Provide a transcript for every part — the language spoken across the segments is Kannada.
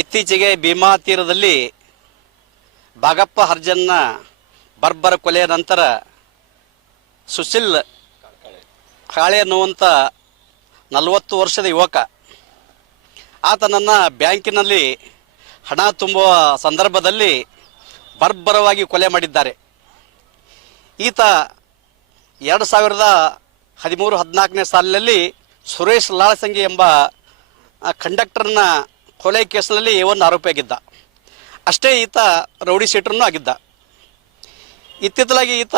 ಇತ್ತೀಚೆಗೆ ಭೀಮಾ ತೀರದಲ್ಲಿ ಬಾಗಪ್ಪ ಹರ್ಜನ್ನ ಬರ್ಬರ ಕೊಲೆಯ ನಂತರ ಸುಶೀಲ್ ಕಾಳೆ ಅನ್ನುವಂಥ ನಲವತ್ತು ವರ್ಷದ ಯುವಕ. ಆತನನ್ನು ಬ್ಯಾಂಕಿನಲ್ಲಿ ಹಣ ತುಂಬುವ ಸಂದರ್ಭದಲ್ಲಿ ಬರ್ಬರವಾಗಿ ಕೊಲೆ ಮಾಡಿದ್ದಾರೆ. ಈತ ಎರಡು ಸಾವಿರದ ಹದಿಮೂರು ಹದಿನಾಲ್ಕನೇ ಸಾಲಿನಲ್ಲಿ ಸುರೇಶ್ ಲಾಳಸಂಗಿ ಎಂಬ ಕಂಡಕ್ಟರ್ನ ಕೊಲೆ ಕೇಸಿನಲ್ಲಿ ಒಂದು ಆರೋಪಿಯಾಗಿದ್ದ ಅಷ್ಟೇ ಈತ ರೌಡಿ ಶೀಟರ್ನೂ ಆಗಿದ್ದ. ಇತ್ತಿತ್ತಲಾಗಿ ಈತ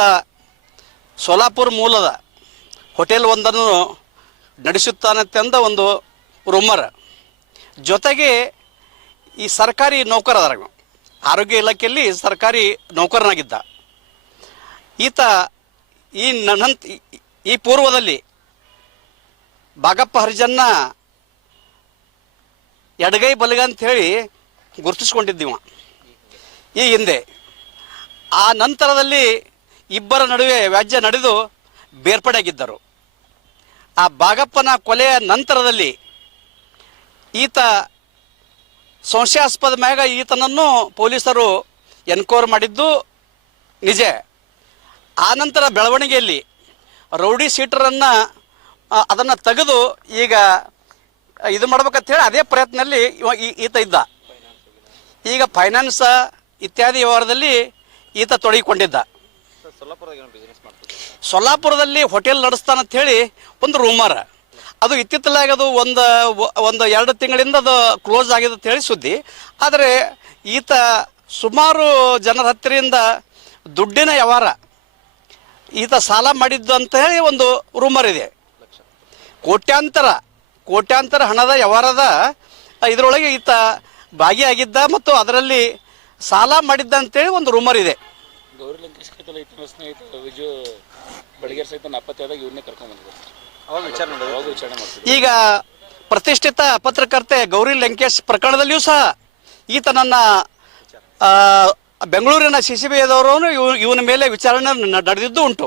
ಸೋಲಾಪುರ ಮೂಲದ ಹೋಟೆಲ್ ಒಂದನ್ನು ನಡೆಸುತ್ತಾನಂತೆಂದ ಒಂದು ರೂಮರ್ ಜೊತೆಗೆ ಈ ಸರ್ಕಾರಿ ನೌಕರ ಇವ. ಆರೋಗ್ಯ ಇಲಾಖೆಯಲ್ಲಿ ಸರ್ಕಾರಿ ನೌಕರನಾಗಿದ್ದ. ಈತ ಈ ನಂತ ಈ ಪೂರ್ವದಲ್ಲಿ ಬಾಗಪ್ಪ ಹರಿಜನ್ನ ಎಡಗೈ ಬಲಗ ಅಂತ ಹೇಳಿ ಗುರುತಿಸ್ಕೊಂಡಿದ್ದೀವ. ಈ ಹಿಂದೆ. ಆ ನಂತರದಲ್ಲಿ ಇಬ್ಬರ ನಡುವೆ ವ್ಯಾಜ್ಯ ನಡೆದು ಬೇರ್ಪಡೆಯಾಗಿದ್ದರು. ಆ ಬಾಗಪ್ಪನ ಕೊಲೆಯ ನಂತರದಲ್ಲಿ ಈತ ಸಂಶಯಾಸ್ಪದ ಮ್ಯಾಗ ಈತನನ್ನು ಪೊಲೀಸರು ಎನ್ಕ್ವೈರ್ ಮಾಡಿದ್ದು ನಿಜ. ಆ ನಂತರ ಬೆಳವಣಿಗೆಯಲ್ಲಿ ರೌಡಿ ಸೀಟರನ್ನು ಅದನ್ನು ತೆಗೆದು ಈಗ ಇದು ಮಾಡ್ಬೇಕಂತ ಹೇಳಿ ಅದೇ ಪ್ರಯತ್ನದಲ್ಲಿ ಈತ ಇದ್ದ. ಈಗ ಫೈನಾನ್ಸ್ ಇತ್ಯಾದಿ ವ್ಯವಹಾರದಲ್ಲಿ ಈತ ತೊಡಗಿಕೊಂಡಿದ್ದ. ಸೊಲ್ಲಾಪುರದಲ್ಲಿ ಹೋಟೆಲ್ ನಡೆಸ್ತಾನಂತ ಹೇಳಿ ಒಂದು ರೂಮರ್ ಅದು ಇತ್ತಿತ್ತಲಾಗ ಅದು ಒಂದು ಒಂದು ಎರಡು ತಿಂಗಳಿಂದ ಅದು ಕ್ಲೋಸ್ ಆಗಿದೆ ಅಂತ ಹೇಳಿ ಸುದ್ದಿ. ಆದರೆ ಈತ ಸುಮಾರು ಜನರ ಹತ್ತಿರದಿಂದ ದುಡ್ಡಿನ ವ್ಯವಹಾರ ಈತ ಸಾಲ ಮಾಡಿದ್ದು ಅಂತ ಹೇಳಿ ಒಂದು ರೂಮರ್ ಇದೆ. ಕೋಟ್ಯಾಂತರ ಕೋಟ್ಯಾಂತರ ಹಣದ ವ್ಯವಹಾರದ ಇದರೊಳಗೆ ಈತ ಭಾಗಿಯಾಗಿದ್ದ ಮತ್ತು ಅದರಲ್ಲಿ ಸಾಲ ಮಾಡಿದ್ದ ಅಂತೇಳಿ ಒಂದು ರೂಮರ್ ಇದೆ. ಗೌರಿ ಲಂಕೇಶ್ ಕೈತಲ್ಲ ಇತ್ತಿನ ಸ್ನೇಹಿತ ವಿಜು ಬಡಿಗೇರ್ ಸಹಿತ ನಾಪತ್ತೆಯಾದಾಗ ಇವನ್ನೇ ಕರ್ಕೊಂಡ್ ಬಂದ್ರು ಅವಾಗ ವಿಚಾರ ಅವಾಗ ವಿಚಾರಣೆ ಮಾಡ್ತಿದ್ರು. ಈಗ ಪ್ರತಿಷ್ಠಿತ ಪತ್ರಕರ್ತೆ ಗೌರಿ ಲಂಕೇಶ್ ಪ್ರಕರಣದಲ್ಲಿಯೂ ಸಹ ಈತ ನನ್ನ ಬೆಂಗಳೂರಿನ ಸಿ ಸಿ ಬಿ ಐದವರು ಇವನ ಮೇಲೆ ವಿಚಾರಣೆ ನಡೆದಿದ್ದು ಉಂಟು.